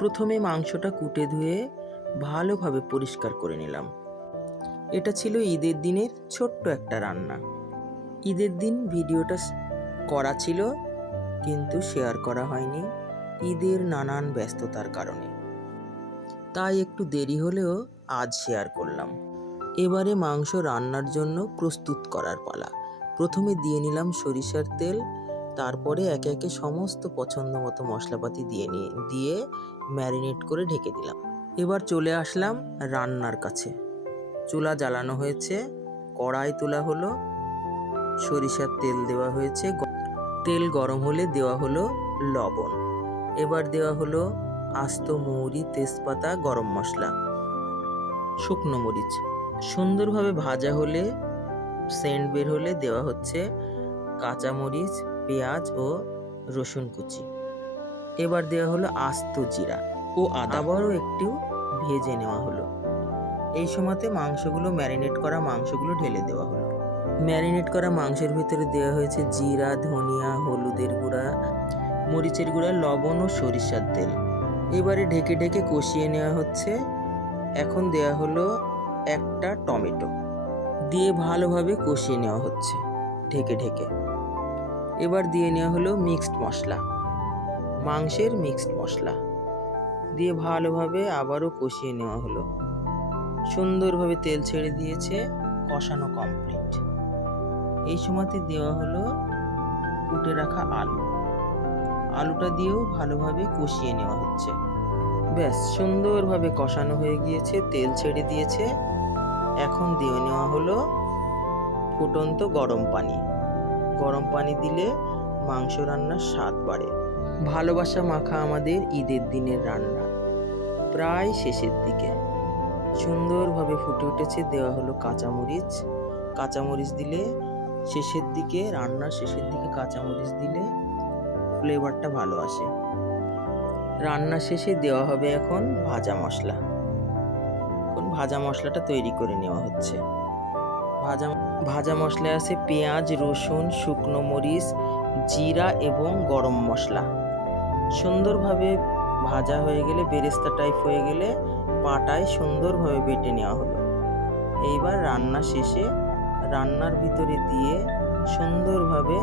প্রথমে মাংসটা কুটে ধুয়ে ভালোভাবে পরিষ্কার করে নিলাম। এটা ছিল ঈদের দিনের ছোট্ট একটা রান্না। ঈদের দিন ভিডিওটা করা ছিল, কিন্তু শেয়ার করা হয়নি ঈদের নানান ব্যস্ততার কারণে, তাই একটু দেরি হলেও আজ শেয়ার করলাম। এবারে মাংস রান্নার জন্য প্রস্তুত করার পালা। প্রথমে দিয়ে নিলাম সরিষার তেল, তারপরে একে একে সমস্ত পছন্দ মতো মশলাপাতি দিয়ে ম্যারিনেট করে ঢেকে দিলাম। এবার চলে আসলাম রান্নার কাছে। চুলা জ্বালানো হয়েছে, কড়াই তোলা হলো, সরিষার তেল দেওয়া হয়েছে, তেল গরম হলে দেওয়া হলো লবণ। এবার দেওয়া হলো আস্ত মৌরি, তেজপাতা, গরম মশলা, শুকনো মরিচ। সুন্দরভাবে ভাজা হলে, সেন্ট বের হলে দেওয়া হচ্ছে কাঁচামরিচ, পেঁয়াজ ও রসুন কুচি। এবার দেওয়া হলো আস্ত জিরা ও আদা, আবারও একটু ভেজে নেওয়া হলো। এই সময়তে ম্যারিনেট করা মাংসগুলো ঢেলে দেওয়া হলো। ম্যারিনেট করা মাংসের ভিতরে দেওয়া হয়েছে জিরা, ধনিয়া, হলুদের গুঁড়া, মরিচের গুঁড়া, লবণ ও সরিষার তেল। এবারে ঢেকে ঢেকে কষিয়ে নেওয়া হচ্ছে। এখন দেওয়া হলো একটা টমেটো, দিয়ে ভালোভাবে কষিয়ে নেওয়া হচ্ছে ঢেকে ঢেকে। এবার দিয়ে নেওয়া হলো মিক্সড মশলা, মাংসের মিক্সড মশলা দিয়ে ভালোভাবে আবারও কষিয়ে নেওয়া হলো। সুন্দরভাবে তেল ছেড়ে দিয়েছে, কষানো কমপ্লিট। এই সময়তে দেওয়া হলো কুটে রাখা আলুটা দিয়েও ভালোভাবে কষিয়ে নেওয়া হচ্ছে। ব্যাস, সুন্দরভাবে কষানো হয়ে গিয়েছে, তেল ছেড়ে দিয়েছে। এখন দিয়ে নেওয়া হলো ফুটন্ত গরম পানি দিলে মাংস রান্নার স্বাদ বাড়ে। ভালোবাসা মাখা আমাদের ঈদের দিনের রান্না প্রায় শেষের দিকে। সুন্দরভাবে ফুটে উঠেছে। দেওয়া হলো কাঁচামরিচ দিলে রান্নার শেষের দিকে কাঁচামরিচ দিলে ফ্লেভারটা ভালো আসে। রান্নার শেষে দেওয়া হবে এখন ভাজা মশলাটা তৈরি করে নেওয়া হচ্ছে। ভাজা মশলা আছে পেঁয়াজ, রসুন, শুকনো মরিচ, জিরা এবং গরম মশলা। সুন্দরভাবে ভাজা হয়ে গেলে, বেরেস্তা টাইপ হয়ে গেলে পাটায় সুন্দরভাবে বেটে নেওয়া হলো। এইবার রান্না শেষে রান্নার ভিতরে দিয়ে সুন্দরভাবে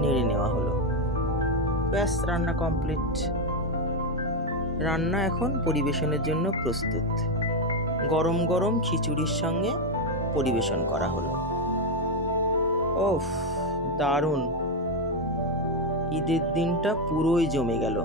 নেড়ে নেওয়া হলো। ব্যাস, রান্না কমপ্লিট। রান্না এখন পরিবেশনের জন্য প্রস্তুত। গরম গরম খিচুড়ির সঙ্গে পরিবেশন করা হলো। ওফ, দারুণ! ঈদের দিনটা পুরোই জমে গেল।